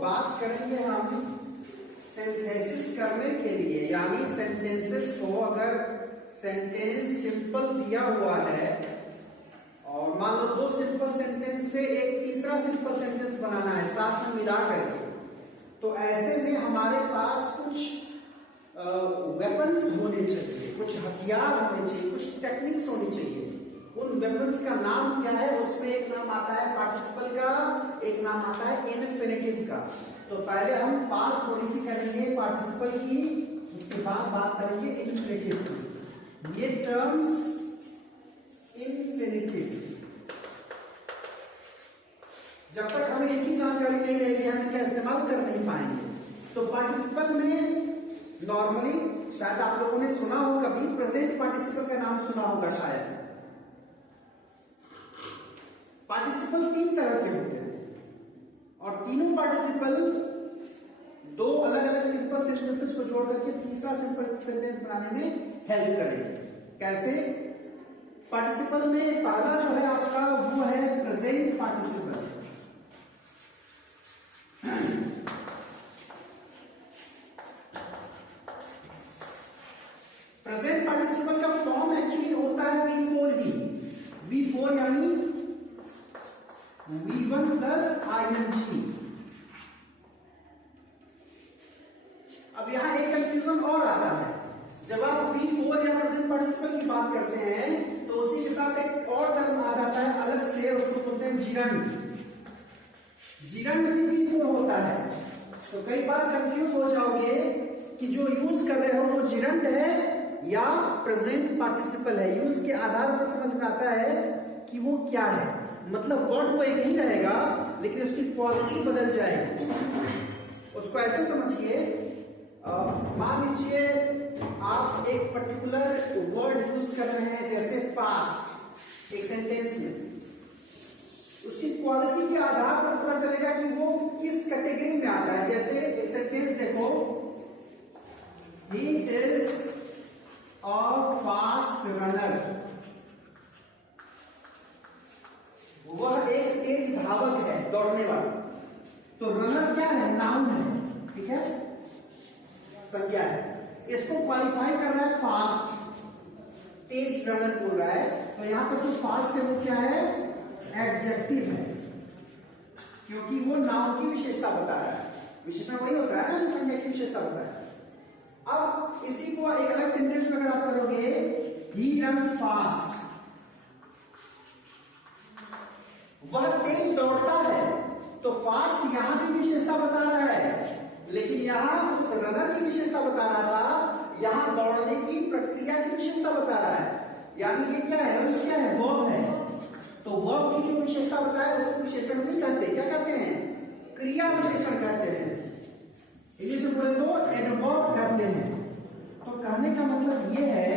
बात करेंगे हम सिंथेसिस करने के लिए, यानी सेंटेंसेस को, अगर सेंटेंस सिंपल दिया हुआ है और मान लो 2 सिंपल सेंटेंस से एक तीसरा सिंपल सेंटेंस बनाना है साथ में मिला करके, तो ऐसे में हमारे पास कुछ वेपन्स होने चाहिए, कुछ हथियार होने चाहिए, कुछ टेक्निक्स होनी चाहिए। उन वेपन्स का नाम क्या है? उसमें एक नाम आता है पार्टिसिपल का, एक नाम आता है इन्फिनिटिव का। तो पहले हम बात थोड़ी सी करेंगे पार्टिसिपल की, उसके बाद बात करेंगे इन्फिनिटिव की। ये टर्म्स इन्फिनिटिव, जब तक हमें एक ही जानकारी नहीं रहेगी हम इनका इस्तेमाल कर नहीं पाएंगे। तो पार्टिसिपल में नॉर्मली शायद आप लोगों ने सुना हो, कभी प्रेजेंट पार्टिसिपल का नाम सुना होगा शायद। पार्टिसिपल 3 तरह के होते हैं और तीनों पार्टिसिपल 2 अलग अलग सिंपल सेंटेंसेस को जोड़ करके तीसरा सिंपल सेंटेंस बनाने में हेल्प करेंगे। कैसे? पार्टिसिपल में पहला जो है आपका वो है प्रेजेंट पार्टिसिपल। प्रेजेंट पार्टिसिपल का फॉर्म एक्चुअली होता है V4 ही। V4 यानी V1 प्लस ing। अब यहां एक कंफ्यूजन और आता है, जब आप V4 या प्रेजेंट पार्टिसिपल की बात करते हैं तो उसी के साथ एक और टर्म आ जाता है अलग से, उसको बोलते हैं जिरंड। जिरंड भी V4 होता है। तो कई बार कंफ्यूज हो जाओगे कि जो यूज कर रहे हो वो जिरंड है या प्रेजेंट पार्टिसिपल है। यूज के आधार पर समझ में आता है कि वो क्या है। मतलब वर्ड वो एक ही रहेगा लेकिन उसकी क्वालिटी बदल जाएगी। उसको ऐसे समझिए, मान लीजिए आप एक पर्टिकुलर वर्ड यूज कर रहे हैं जैसे फास्ट एक सेंटेंस में, उसकी क्वालिटी के आधार पर पता चलेगा कि वो किस कैटेगरी में आता है। जैसे एक सेंटेंस देखो, he is a fast runner, वह एक तेज धावक है, दौड़ने वाला। तो रनर क्या है? नाउन है, ठीक है, संज्ञा है। इसको क्वालिफाई कर रहा है फास्ट, तेज रनर बोल रहा है। तो यहां पर जो फास्ट है वो क्या है? एडजेक्टिव है, क्योंकि वो नाउन की विशेषता बता रहा है। विशेषण वही होता है ना जो संज्ञा की विशेषता बताता है। अब इसी को एक अलग सेंटेंस में अगर आप करोगे, ही रन्स फास्ट, वह तेज दौड़ता है, तो फास्ट यहां की विशेषता बता रहा है, लेकिन यहां उस रनर की विशेषता बता रहा था, यहां दौड़ने की प्रक्रिया की विशेषता बता रहा है। यानी ये क्या है? रन्स क्या है? वर्ब है। तो वर्ब की जो विशेषता बताया उसको विशेषण नहीं कहते, क्या कहते हैं? क्रिया विशेषण कहते हैं। इंग्लिश में बोले तो एडवर्ब कहते हैं। तो कहने का मतलब ये है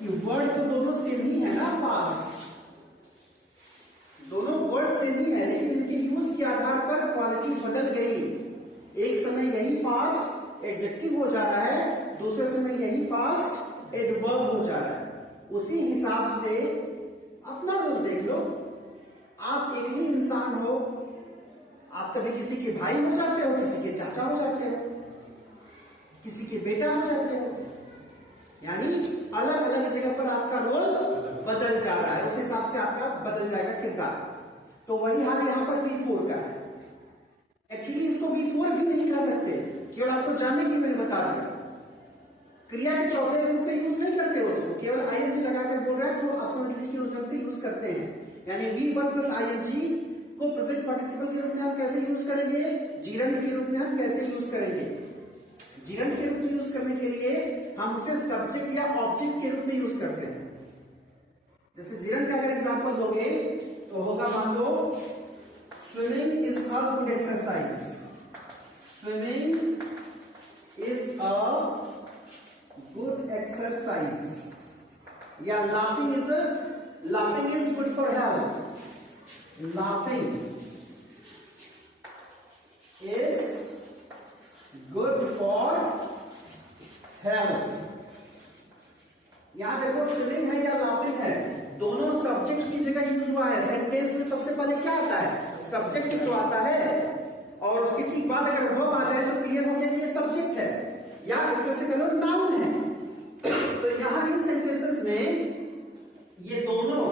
कि वर्ड तो दोनों सेम ही है ना, फास्ट, दोनों वर्ड सेम ही है, लेकिन इनके यूज के आधार पर क्वालिटी बदल गई। एक समय यही फास्ट एडजेक्टिव हो जा रहा है, दूसरे समय यही फास्ट एडवर्ब हो जा रहा है। उसी हिसाब से अपना रोल देख लो। आप एक ही इंसान हो, आप कभी किसी के भाई हो जाते हो, किसी के चाचा हो जाते हो, किसी के बेटा हो जाते हो, यानी अलग अलग जगह पर आपका रोल बदल जा रहा है, उस हिसाब से आपका बदल जाएगा किरदार। तो वही हाल यहां पर V4 का है। एक्चुअली इसको V4 भी नहीं कह सकते, केवल आपको जानने की मैंने बता दिया। क्रिया के चौथे रूप में यूज नहीं करते हो उसको, केवल ing लगाकर बोल रहा है तो आप समझ लीजिए कि उस ढंग से यूज करते हैं। यानी V1 प्लस ing को प्रेजेंट पार्टिसिपल के रूप में हम कैसे यूज करेंगे? जिरंड के रूप में हम कैसे यूज करेंगे? जिरंड के रूप में यूज करने के लिए हम उसे सब्जेक्ट या ऑब्जेक्ट के रूप में यूज करते हैं। जैसे जिरंड का अगर एग्जांपल लोगे तो होगा, मान लो swimming is a good exercise, swimming is a good exercise, या laughing is good for health, laughing is good for health. यहां देखो स्विमिंग है या लाफिंग है, दोनों सब्जेक्ट की जगह यूज हुआ है। सेंटेंस में सबसे पहले क्या आता है? सब्जेक्ट तो आता है। और उसके ठीक बाद अगर वर्ब आ जाए तो क्लियर हो गया कि ये सब्जेक्ट है या एक तरह से कह लो नाउन है। तो यहां इन सेंटेंसेस में ये दोनों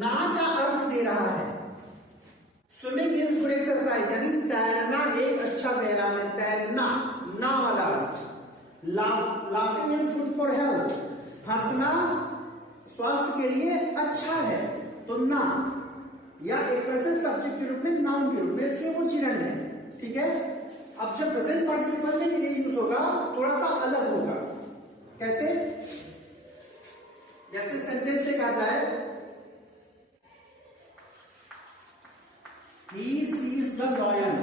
ना का अर्थ दे रहा है। स्विमिंग इज गुड एक्सरसाइज, यानी तैरना एक अच्छा व्यायाम है, तैरना ना वाला अर्थ। Laughing is good for health, हंसना स्वास्थ्य के लिए अच्छा है, तो ना या एक तरह से सब्जेक्ट के रूप में नाउन के रूप में, इसलिए वो चिरन है। ठीक है, अब जब प्रेजेंट पार्टिसिपल में ये यूज होगा थोड़ा सा अलग होगा। कैसे? जैसे सेंटेंस से कहा जाए he sees the lion,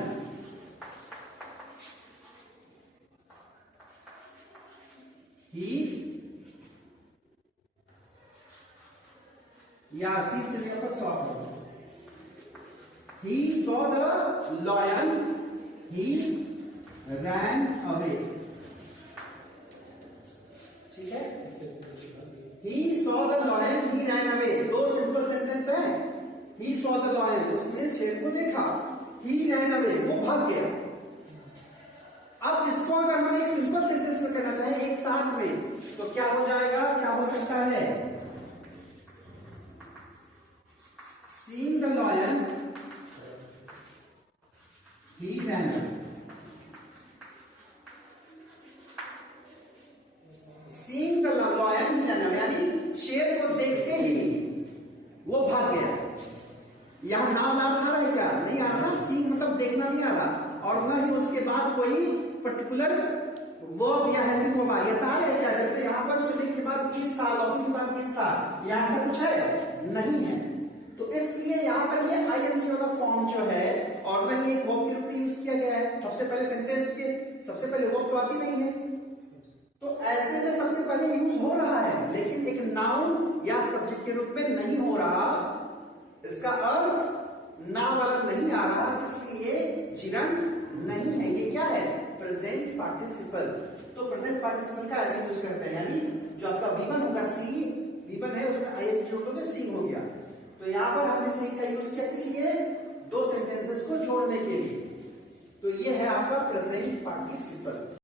he या sees के जगह पर saw, he saw the lion, he ran away। ठीक है, he saw the lion, he ran away, दो सिंपल सेंटेंस है। he saw the lion, उसने शेर को देखा, he ran away, वो भाग गया। अब इसको अगर हम एक सिंपल सेंटेंस में कहना चाहें एक साथ में तो क्या हो जाएगा, क्या हो सकता है? seeing the lion, he ran away। seeing the lion, he ran away, यानी शेर को देखते ही वो भाग गया। यहां नाम आ रहा है क्या? नहीं आ रहा। सीन मतलब देखना नहीं आ रहा, और न ही उसके बाद कोई पर्टिकुलर वर्ब या हेल्पिंग वर्ब आ गया। सारे है क्या? जैसे यहाँ पर स्विमिंग के बाद इज था, लॉफिंग के बाद इज था, यहाँ ऐसा कुछ है नहीं है। तो इसलिए यहाँ पर ये आईएनजी वाला फॉर्म जो है और न ही एक वर्ब के रूप में यूज किया गया है। सबसे पहले सेंटेंस के सबसे पहले वर्ब तो आती नहीं है, तो ऐसे में सबसे पहले यूज हो रहा है, लेकिन एक नाउन या सब्जेक्ट के रूप में नहीं हो रहा। इसका अर्थ ना वाला नहीं आ रहा, इसलिए जिरंड नहीं है। ये क्या है? Present participle. तो प्रेजेंट पार्टिसिपल का ऐसे यूज करते हैं, यानी जो आपका V1 होगा, सी V1 है उसमें आईएनजी जोड़ दोगे, सी हो गया। तो यहां पर हमने सी का यूज किया किस लिए? दो सेंटेंसेस को जोड़ने के लिए। तो ये है आपका प्रेजेंट पार्टिसिपल।